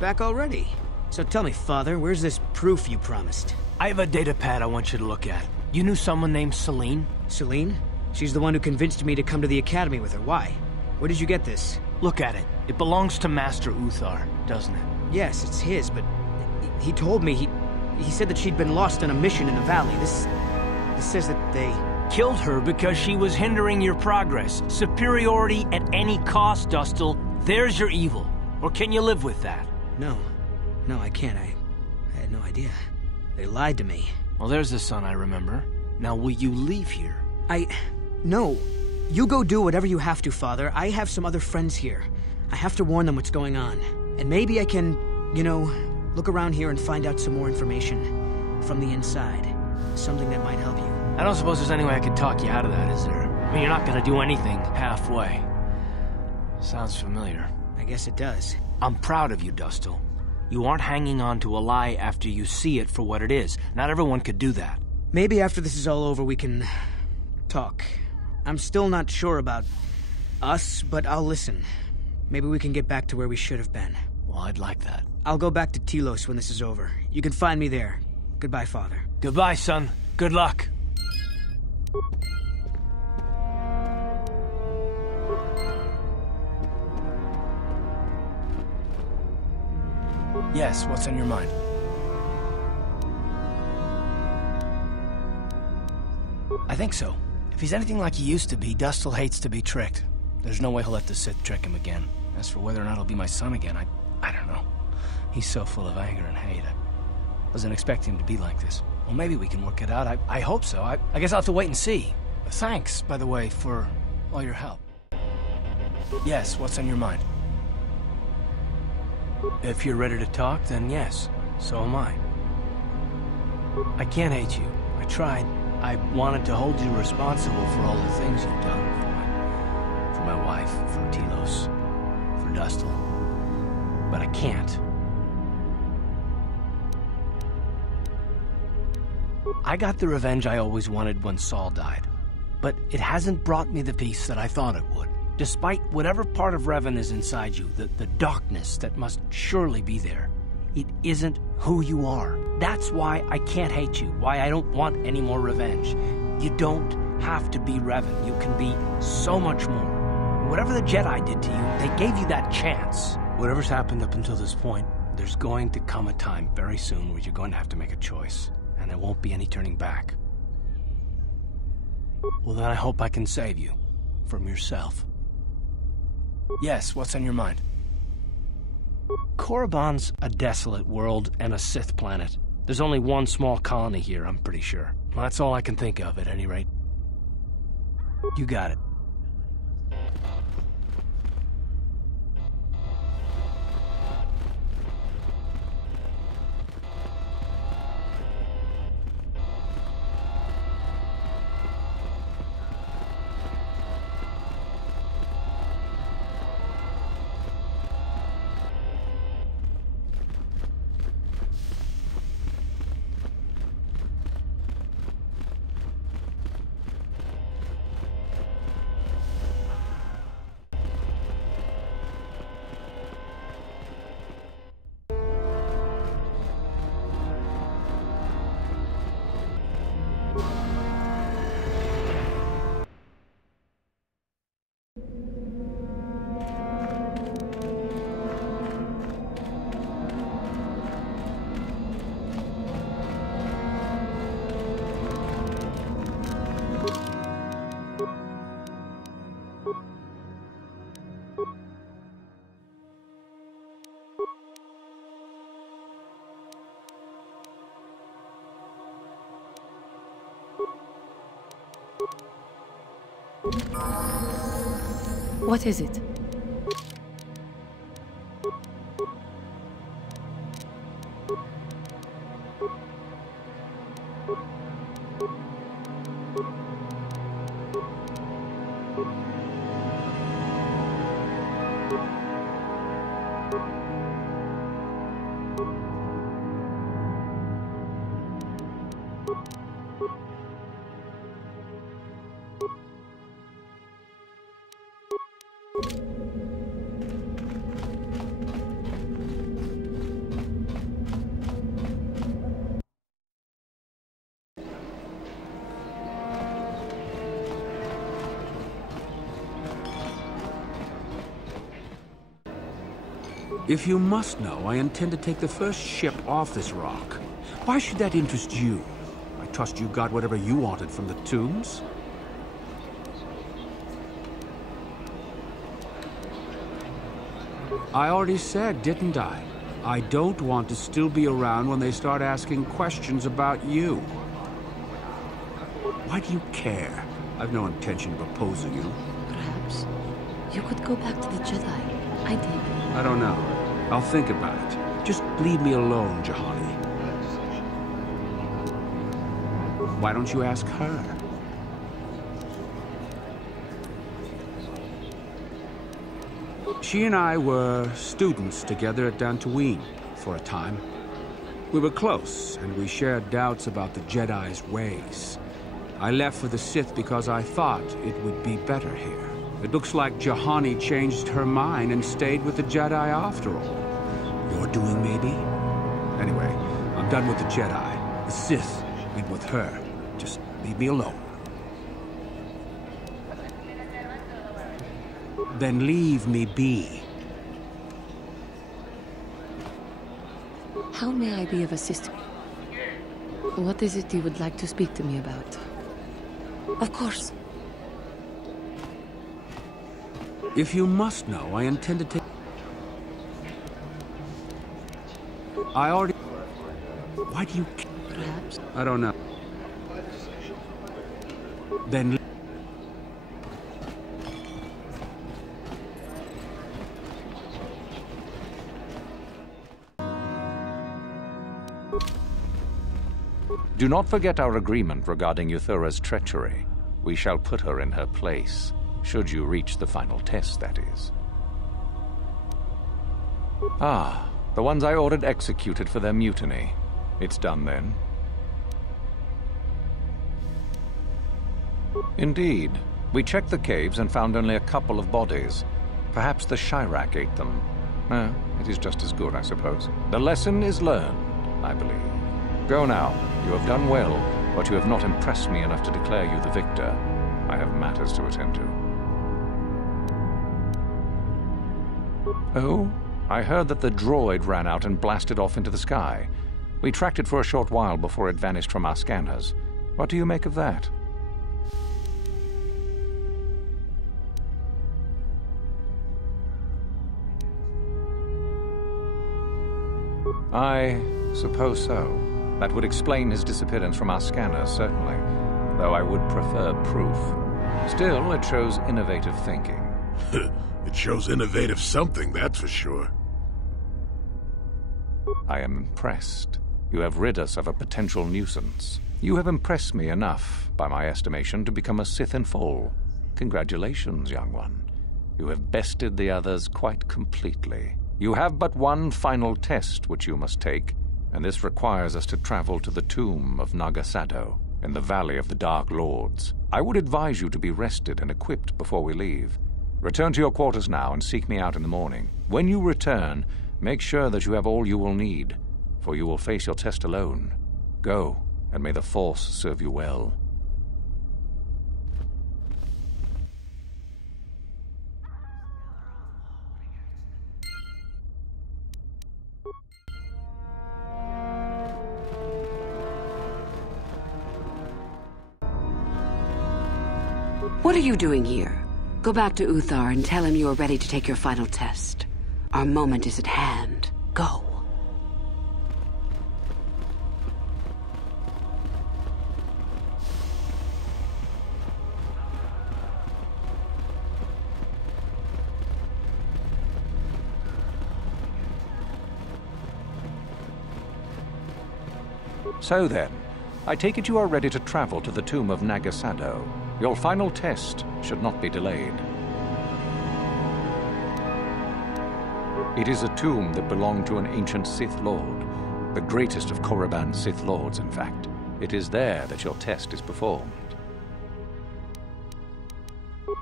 Back already? So tell me, Father, where's this proof you promised? I have a data pad I want you to look at. You knew someone named Celine? Celine? She's the one who convinced me to come to the academy with her. Why? Where did you get this? Look at it. It belongs to Master Uthar, doesn't it? Yes, it's his, but he told me he said that she'd been lost on a mission in the valley. This says that they killed her because she was hindering your progress. Superiority at any cost, Dustil. There's your evil. Or can you live with that? No, I can't. I had no idea. They lied to me. Well, there's the son I remember. Now, will you leave here? No. You go do whatever you have to, Father. I have some other friends here. I have to warn them what's going on. And maybe I can, look around here and find out some more information from the inside. Something that might help you. I don't suppose there's any way I could talk you out of that, is there? I mean, you're not gonna do anything halfway. Sounds familiar. I guess it does. I'm proud of you, Dustil. You aren't hanging on to a lie after you see it for what it is. Not everyone could do that. Maybe after this is all over we can talk. I'm still not sure about us, but I'll listen. Maybe we can get back to where we should have been. Well, I'd like that. I'll go back to Telos when this is over. You can find me there. Goodbye, Father. Goodbye, son. Good luck. Yes, what's on your mind? I think so. If he's anything like he used to be, Dustil hates to be tricked. There's no way he'll let the Sith trick him again. As for whether or not he'll be my son again, I don't know. He's so full of anger and hate. I wasn't expecting him to be like this. Well, maybe we can work it out. I hope so. I guess I'll have to wait and see. Thanks, by the way, for all your help. Yes, what's on your mind? If you're ready to talk, then yes. So am I. I can't hate you. I tried. I wanted to hold you responsible for all the things you've done. For my wife, for Telos, for Dustil. But I can't. I got the revenge I always wanted when Saul died. But it hasn't brought me the peace that I thought it would. Despite whatever part of Revan is inside you, the darkness that must surely be there, it isn't who you are. That's why I can't hate you, why I don't want any more revenge. You don't have to be Revan. You can be so much more. Whatever the Jedi did to you, they gave you that chance. Whatever's happened up until this point, there's going to come a time very soon where you're going to have to make a choice, and there won't be any turning back. Well, then I hope I can save you from yourself. Yes, what's on your mind? Korriban's a desolate world and a Sith planet. There's only one small colony here, I'm pretty sure. Well, that's all I can think of, at any rate. You got it. What is it? If you must know, I intend to take the first ship off this rock. Why should that interest you? I trust you got whatever you wanted from the tombs? I already said, didn't I? I don't want to still be around when they start asking questions about you. Why do you care? I've no intention of opposing you. Perhaps you could go back to the Jedi. I did. I don't know. I'll think about it. Just leave me alone, Juhani. Why don't you ask her? She and I were students together at Dantooine for a time. We were close, and we shared doubts about the Jedi's ways. I left for the Sith because I thought it would be better here. It looks like Juhani changed her mind and stayed with the Jedi after all. You're doing, maybe? Anyway, I'm done with the Jedi. The Sith went with her. Just leave me alone. Then leave me be. How may I be of assistance? What is it you would like to speak to me about? Of course. If you must know, I intend to take... I already... Why do you... Perhaps. I don't know. Then... Do not forget our agreement regarding Yuthura's treachery. We shall put her in her place, should you reach the final test, that is. Ah, the ones I ordered executed for their mutiny. It's done then. Indeed. We checked the caves and found only a couple of bodies. Perhaps the Chirac ate them. It is just as good, I suppose. The lesson is learned, I believe. Go now. You have done well, but you have not impressed me enough to declare you the victor. I have matters to attend to. Oh? I heard that the droid ran out and blasted off into the sky. We tracked it for a short while before it vanished from our scanners. What do you make of that? I suppose so. That would explain his disappearance from our scanners, certainly, though I would prefer proof. Still, it shows innovative thinking. It shows innovative something, that's for sure. I am impressed. You have rid us of a potential nuisance. You have impressed me enough, by my estimation, to become a Sith in full. Congratulations, young one. You have bested the others quite completely. You have but one final test which you must take, and this requires us to travel to the tomb of Naga Sadow in the Valley of the Dark Lords. I would advise you to be rested and equipped before we leave. Return to your quarters now and seek me out in the morning. When you return, make sure that you have all you will need, for you will face your test alone. Go, and may the Force serve you well. What are you doing here? Go back to Uthar and tell him you are ready to take your final test. Our moment is at hand. Go. So then, I take it you are ready to travel to the tomb of Naga Sadow. Your final test should not be delayed. It is a tomb that belonged to an ancient Sith Lord, the greatest of Korriban's Sith Lords, in fact. It is there that your test is performed.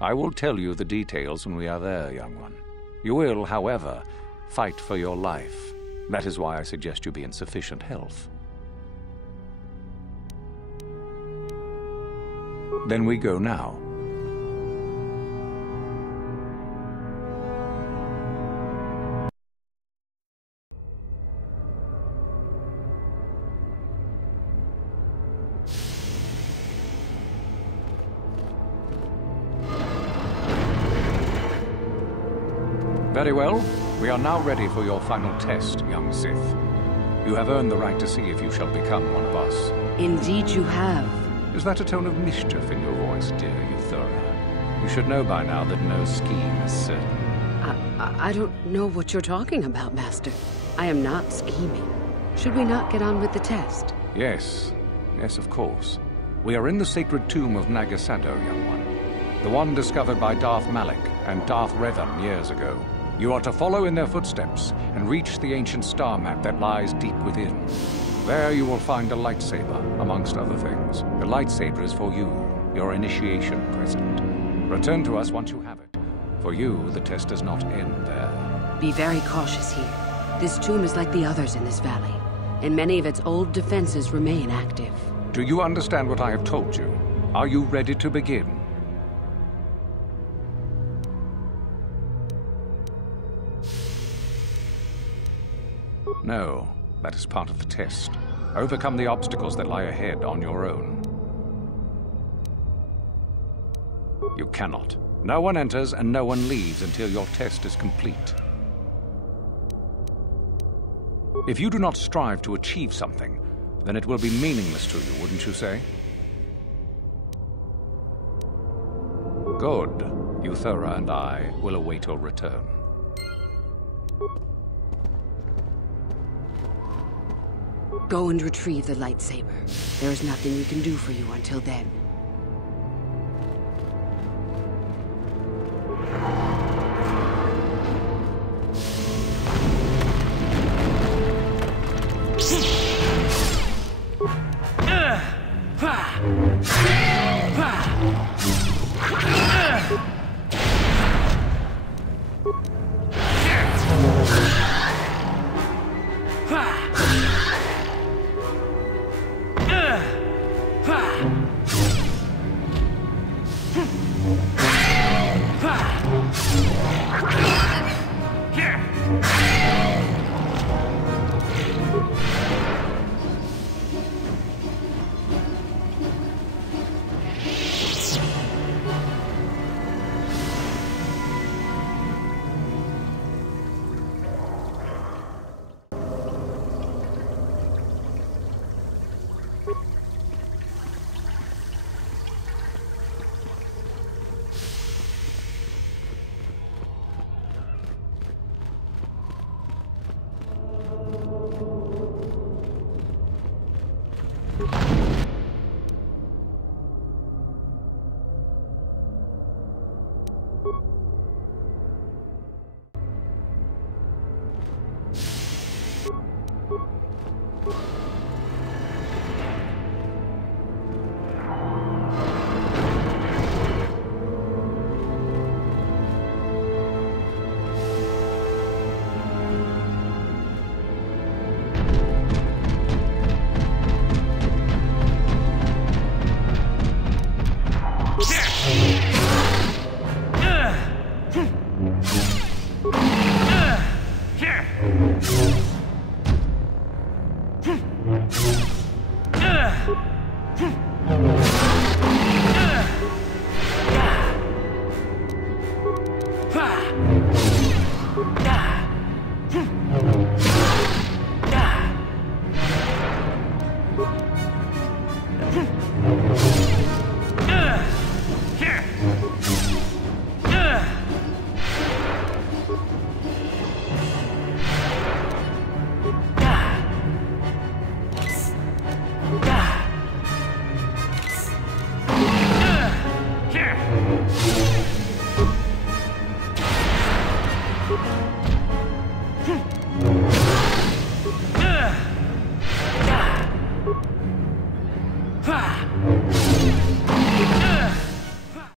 I will tell you the details when we are there, young one. You will, however, fight for your life. That is why I suggest you be in sufficient health. Then we go now. Very well. We are now ready for your final test, young Sith. You have earned the right to see if you shall become one of us. Indeed you have. Is that a tone of mischief in your voice, dear Euthura? You should know by now that no scheme is certain. I don't know what you're talking about, Master. I am not scheming. Should we not get on with the test? Yes. Yes, of course. We are in the sacred tomb of Nagasado, young one. The one discovered by Darth Malak and Darth Revan years ago. You are to follow in their footsteps and reach the ancient star map that lies deep within. There you will find a lightsaber, amongst other things. The lightsaber is for you, your initiation present. Return to us once you have it. For you, the test does not end there. Be very cautious here. This tomb is like the others in this valley, and many of its old defenses remain active. Do you understand what I have told you? Are you ready to begin? No, that is part of the test. Overcome the obstacles that lie ahead on your own. You cannot. No one enters and no one leaves until your test is complete. If you do not strive to achieve something, then it will be meaningless to you, wouldn't you say? Good. Euthura and I will await your return. Go and retrieve the lightsaber. There is nothing we can do for you until then.